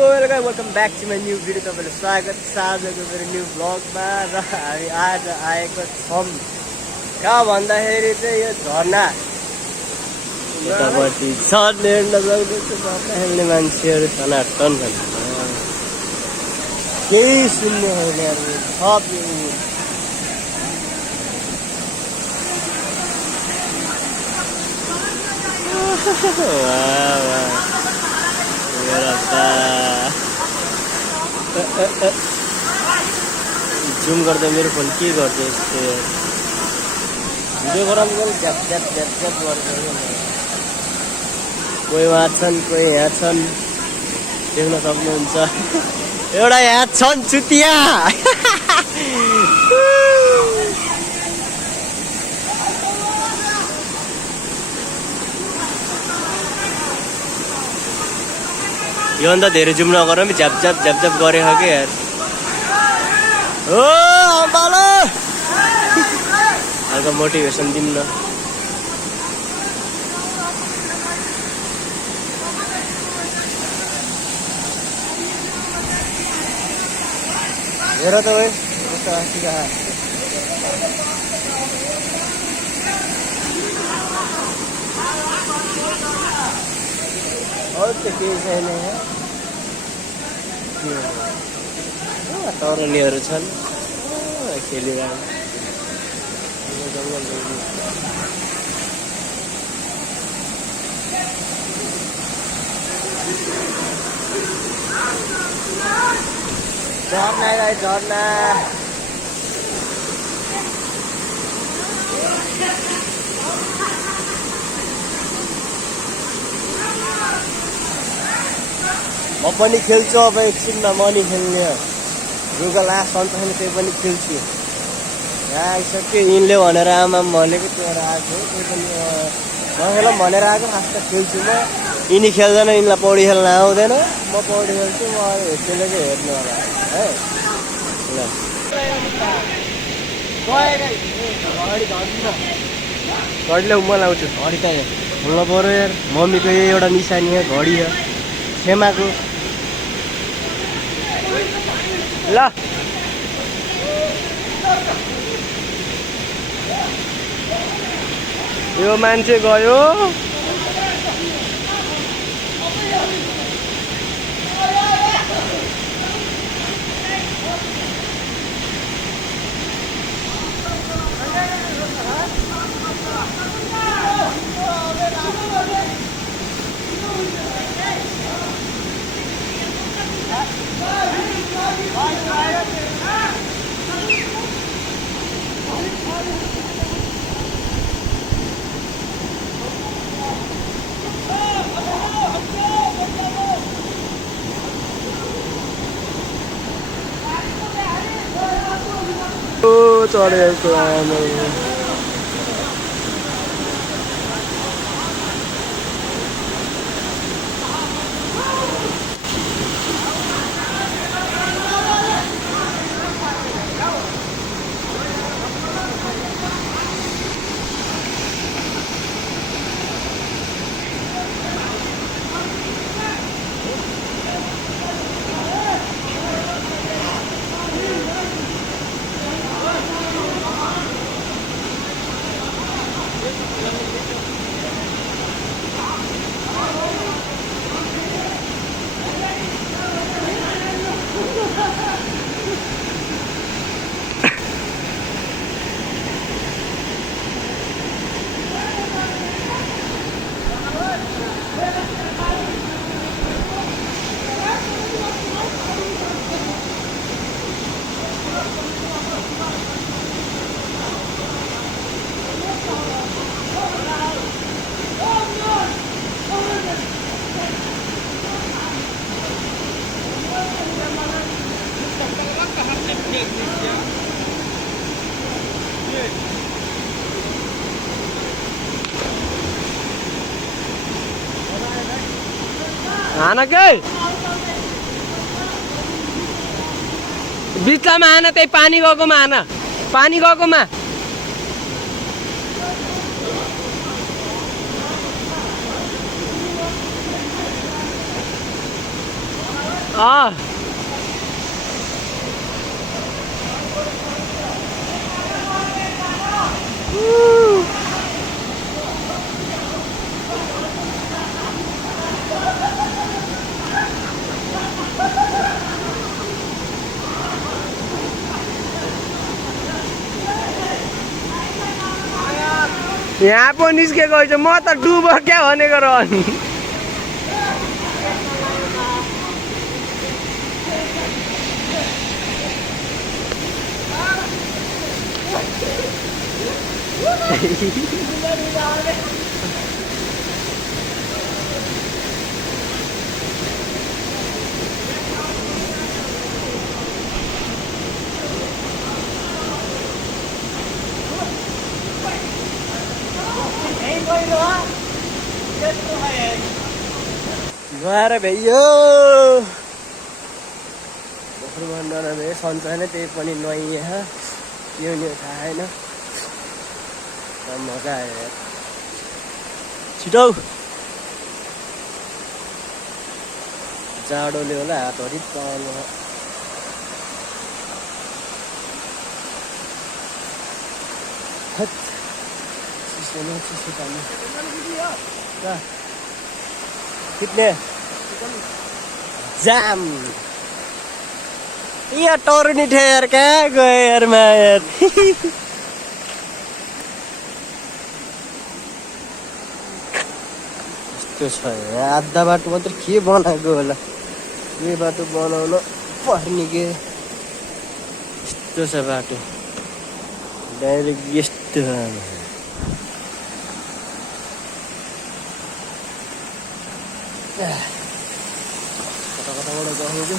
So welcome back to my new video. तपाईँलाई स्वागत छ आजको मेरो न्यू ब्लगमा। र हामी आज आएको छौँ कहाँ भन्दाखेरि चाहिँ यो झर्ना यतापट्टि छन् हेर्न सक्नुहुन्छ। झर्ना खेल्ने मान्छेहरू टनाटन छन्, केही सुन्ने होइन सब जुम गर्दा मेरो फोन के गर्छ यस्तो भिडियो गराउनु झ्याप झ्याप झ्याप झ्याप गर्छ। कोही वहाँ छन्, कोही यहाँ छन्, देख्न सक्नुहुन्छ। एउटा यहाँ छन् चुतिया। योभन्दा धेरै जुम नगरौँ, झ्याप झ्याप झ्याप झ्याप गरेको के यार। हो अम्बालो हल्का मोटिभेसन दिउँ न। हेर त भाइ और तो केही छैन। तरुणीहरू छन् खेलिरहेको। झर्ना गाई झर्ना म पनि खेल्छु। अब एकछिनमा म नि खेल्ने रुगा लास्ट अन्तखेरि त्यही पनि खेल्छु। यहाँ आइसक्यो यिनले भनेर आमा भनेको त्यो आएको त्यही पनि नखेलौँ भनेर आएको। खास त खेल्छु म। यिनी खेल्दैन, यिनलाई पौडी खेल्न आउँदैन, म पौडी खेल्छु। म त्यसले चाहिँ हेर्नु होला है ल। घडीले म लाउँछु घडी त खेल्न पऱ्यो यार। मम्मीको यही एउटा निशानी हो, घडी हो खेमाको। ल यो मान्छे गयो। चढेको हान के बिचमा हान, त्यही पानी गएकोमा हान, पानी गएकोमा। यहाँ पो निस्केको रहेछ म त डुब क्या भनेको रहनी गएर भ्याइयो बस्नु सन्च होइन त्यही पनि नयाँ के हुने थाहा छैन मजा आयो यार छिटो जाडोले होला हातहरि पाउनु चिसो पानी कितने जाम यहाँ टोर्नी थे यार कहाँ गए यार मैं यार यस्तो छ आधा बाटो मात्र के बनाएको होला यो बाटो बनाउन पर्ने के यस्तो छ बाटो डाइरेक्ट यस्तो कताबाट गयो कि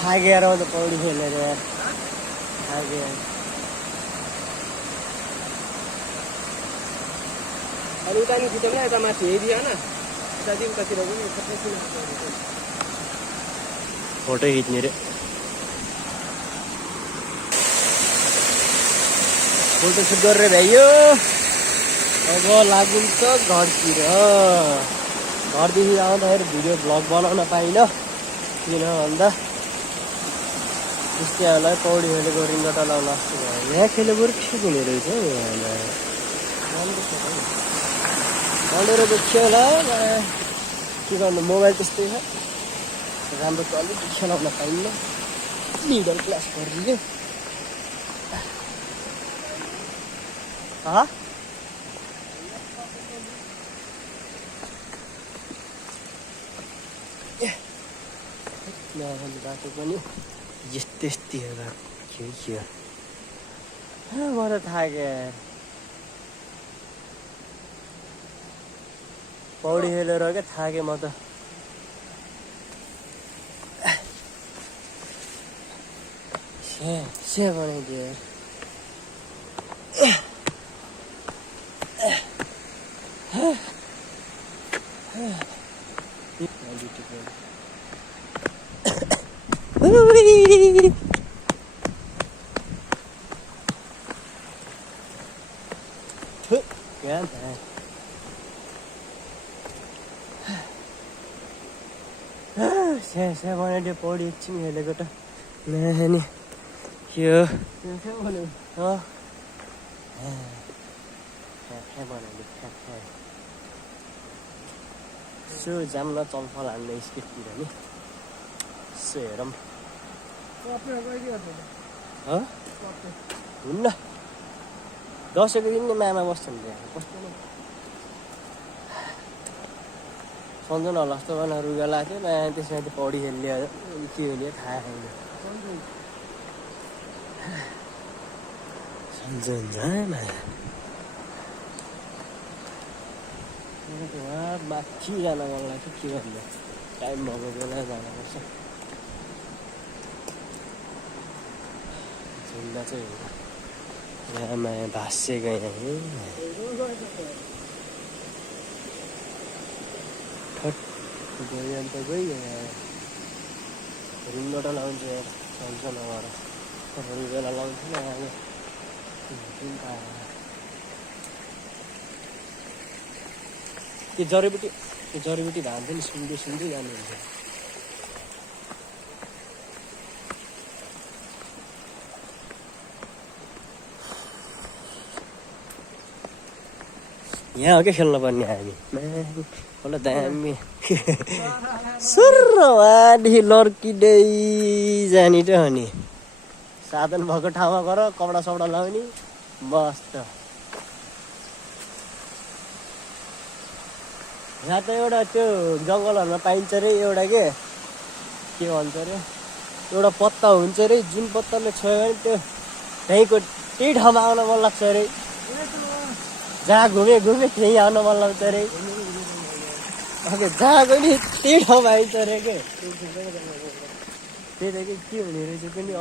थाकेर त पौडी खेलेर यार थाके अनि उता नि खिचौँ न यता माथि हेरिदियो न यता दिन कतिर पनि फोटो खिच्ने रे फोटो सुट गरेर भ्याइयो अब लागिन्छ घरतिर घरदेखि आउँदाखेरि भिडियो भ्लग बनाउन पाइनँ किन भन्दा त्यस्तैहरूलाई पौडी खेलेको रिङ्गटा लाउन जस्तो भयो यहाँ खेलेको ठिक हुने रहेछ हौ राम्रो देखियो होला के गर्नु मोबाइल त्यस्तै छ राम्रो त अलिक खेलाउन पाइन्न मिडल क्लास गरिदियो बाटो पनि यस्तै के म त थाकेँ पौडी खेलेर क्या थाकेँ म त से बनाइदियो से बनाइदियो पौडी एकछिन खेलेको त नि के हो यसो जाम न चम्फल हाल्ने स्केटतिर नि यसो हेरौँ हुन्न दसैँको दिन नि मामा बस्छ नि त्यहाँ बस्दैन सम्झनु होला जस्तो भन रुगा लाग्थ्यो माया त्यसमाथि पौडी खेल्ने के हुने थाहा छैन सम्झन्छ माया उहाँ माथि जान मन लाग्थ्यो के भन्नु टाइम भएको बेला जानुपर्छ झुन्दा चाहिँ यहाँ माया भाँसेको यहाँ गयो अन्त गयो रिङबाट लाउँछ यार सम्झ नगर बेला लाउँछ न के जडीबुटी त्यो जडीबुटी भान्थ्यो नि सुन्दै सुन्दै जानुहुन्छ यहाँ हो क्या खेल्न पर्ने हामी होला दामी सुरवादेखि लड्किँदै जाने त हो नि साधन भएको ठाउँमा गर कपडा सपडा लाउने मस्त यहाँ त एउटा त्यो जङ्गलहरूमा पाइन्छ रे एउटा के भन्छ अरे एउटा पत्ता हुन्छ अरे जुन पत्ताले छोयो भने त्यो त्यहीँको त्यही ठाउँमा आउन मन लाग्छ अरे जहाँ घुमे त्यहीँ आउन मन लाग्छ अरे ओके जहाँ गयो नि त्यही ठाउँमा आइन्छ अरे के त्यही त के हुने रहेछ पनि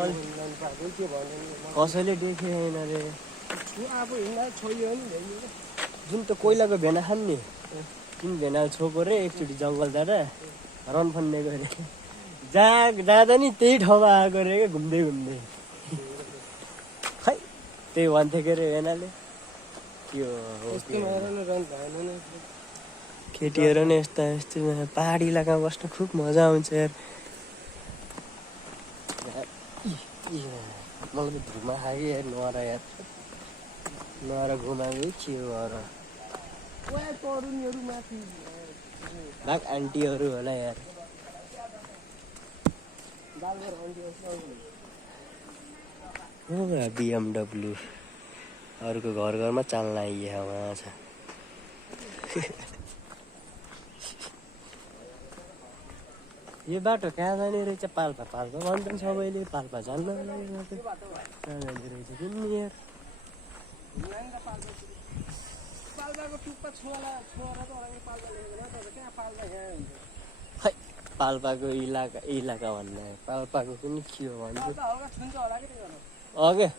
कसैले देखेन अरे जुन त कोइलाको भेना खान् नि तिन भेना छोको रे एकचोटि जङ्गल जाँदा रन फन्ने गरे जहाँ जाँदा नि त्यही ठाउँमा आएको रे क्या घुम्दै खै त्यही भन्थ्यो के अरे भेनाले त्यो केटीहरू नै यस्तो पहाडी इलाकामा बस्न खुब मजा आउँछ यार मलाई त धुमा खायो यार नहरा यार नहरा घुमाएको के हो बाघ आन्टीहरू होला यार BMW अरूको घरमा चाल्न आइया उहाँ छ यो बाटो कहाँ जाने रहेछ पाल्पा भन्छन् सबैले पाल्पा जान्न कहाँ जाने रहेछ किन्ने यार खै पाल्पाको इलाका भन्दा पाल्पाको पनि के हो भन्छ अघि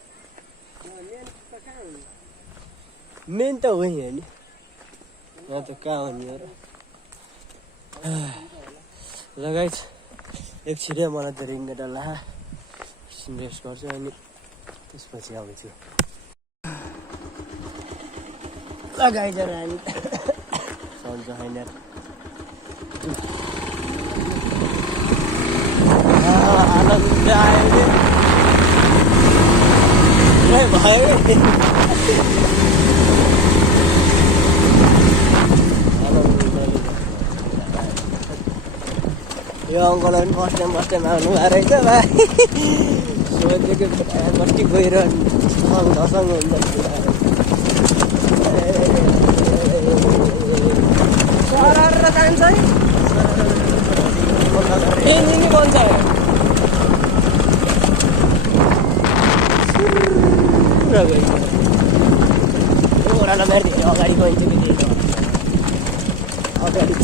मेन त हो नि यहाँ त कहाँ हो नि लगाइछ एकछिन मलाई त रिङ्गटा ला रेस्ट गर्छु अनि त्यसपछि आउँछु लगाइज रानी सन्च छैन आनन्द आयो भयो यो अङ्कलहरू पनि फर्स्ट टाइम आउनु भएको रहेछ भाइ सोचेको कति गएर ढसँग हुन्छ जान्छ ओह्रालो मेरो धेरै अगाडि गइन्छ अगाडि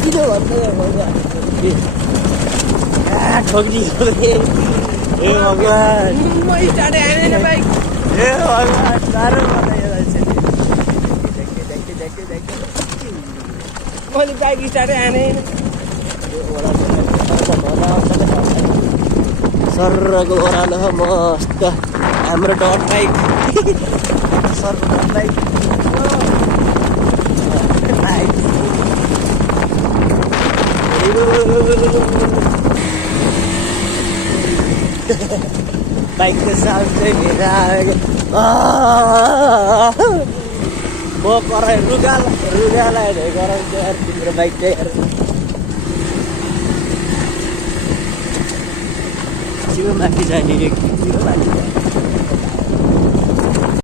किन भन्दै ठोकिदियो ए भगवान् ए भगवान् साह्रो मैले बाइक स्टार्टै आएन सर्रको ओह्रालो मस्त हाम्रो डट बाइक सरको डट बाइक बाइकको साउन्ड चाहिँ भेर म कराइ रुगालाई गराउँछ यार तिम्रो बाइक चाहिँ यार जिउ माथि जाने जिउ माथि जाने